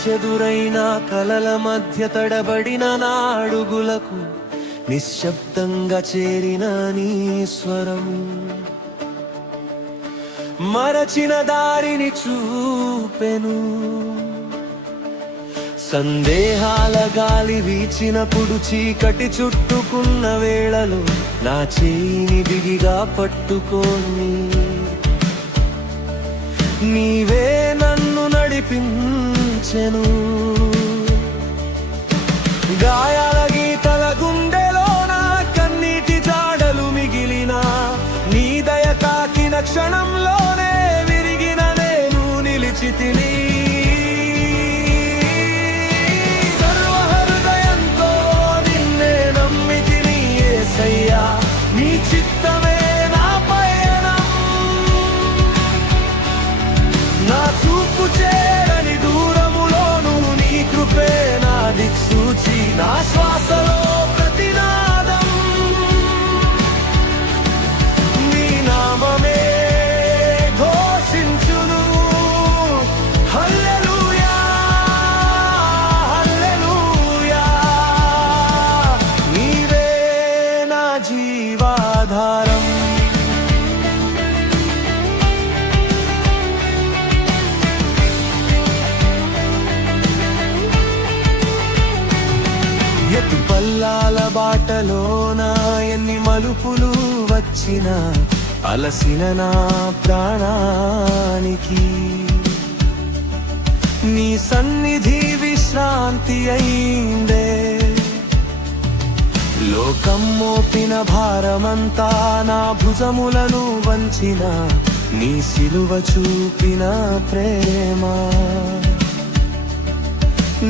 చెదురైన కలల మధ్య తడబడిన నా అడుగులకు నిశ్శబ్దంగా చేరిన నీ స్వరం మరచిన దారిని చూపెను. సందేహాల గాలి వీచినప్పుడు చీకటి చుట్టుకున్న వేళలో నా చేయిని బిగిగా పట్టుకొని నీవే నన్ను నడిపించెను. గాయాల గీతల గుండెలోన కన్నీటి జాడలు మిగిలిన నీ దయ తాకిన క్షణంలోనే విరిగిన నేను నిలిచితిని. సర్వహృదయంతో నిన్నే నమ్మితిని యేసయ్యా, నీ చిత్తమే నా పయనం. నా చూపు చేరని దూరములోను నీ కృపే నా దిక్సూచి, నా శ్వాసలో ప్రతినాదం నీ నామమే ఘోషించును. హల్లెలూయా హల్లెలూయా, నీవే నా జీవాధారం. ఎత్తు పల్లాల బాటలోన ఎన్ని మలుపులు వచ్చిన అలసిన నా ప్రాణానికి నీ సన్నిధి విశ్రాంతి అయిందే. లోకం మోపిన భారమంతా నా భుజములను వంచిన నీ సిలువ చూపిన ప్రేమ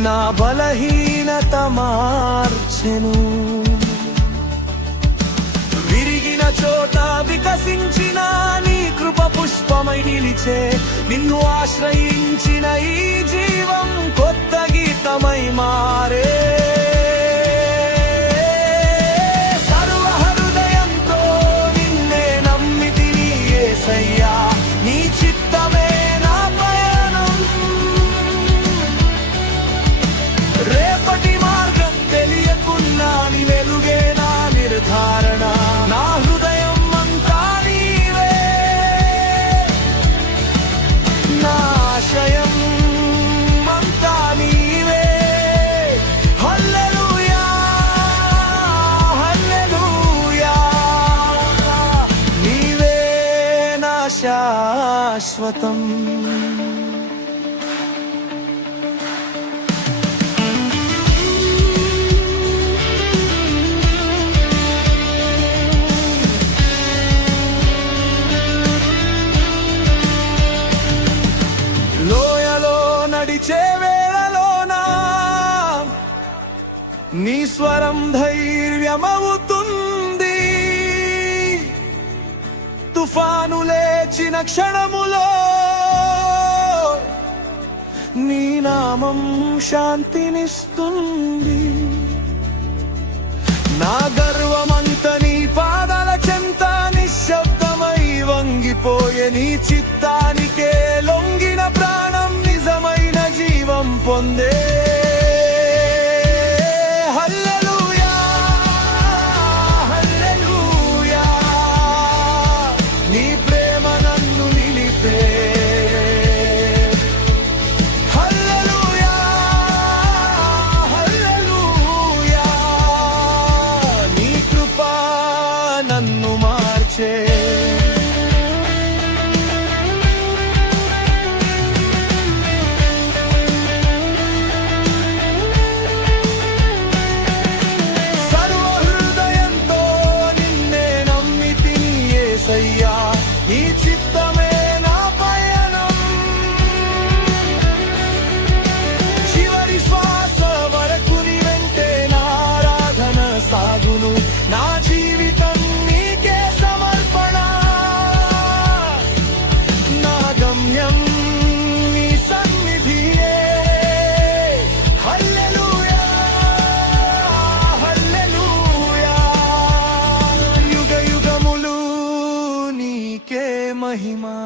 నా బలహీనత మార్చెను. విరిగిన చోట వికసించిన నీ కృప పుష్పమై నిలిచే, నిన్ను ఆశ్రయించిన ఈ జీవం కొత్త గీతమై మారే. సర్వహృదయంతో నిన్నే నమ్మితిని యేసయ్యా, నీ చిత్తమే నా పయనం. రేపటి మార్గం తెలియకున్నా నీ వెలుగే నా నిర్ధారణ. నా హృదయం అంతా నీవే, నా ఆశయం అంతా నీవే. హల్లెలూయా హల్లెలూయా, నీవే నా శాశ్వతం. నడిచే వేళలోనా నీ స్వరం ధైర్యమవుతుంది. తుఫాను లేచిన క్షణములో నీ నామం శాంతినిస్తుంది. నా గర్వమంత నీ పాదాల చెంత నిశ్శబ్దమై వంగిపోయే, నీ చిత్తానికే లొంగిన ప్రాణం నిజమైన జీవం పొందే. హల్లెలూయా హల్లెలూయా, నీ ప్రేమ నన్ను నిలిపే. హల్లెలూయా హల్లెలూయా, నీ కృప నన్ను మార్చే. ఈ చిత్తమే నా పయనం. చివరి శ్వాస వరకు నీ వెంటే నా ఆరాధన సాగును. నా జీవితం నీకే సమర్పణ. నా గమ్యం నీ సన్నిధియే. హల్లెలూయా హల్లెలూయా, యుగ యుగములు నీకే మహిమా.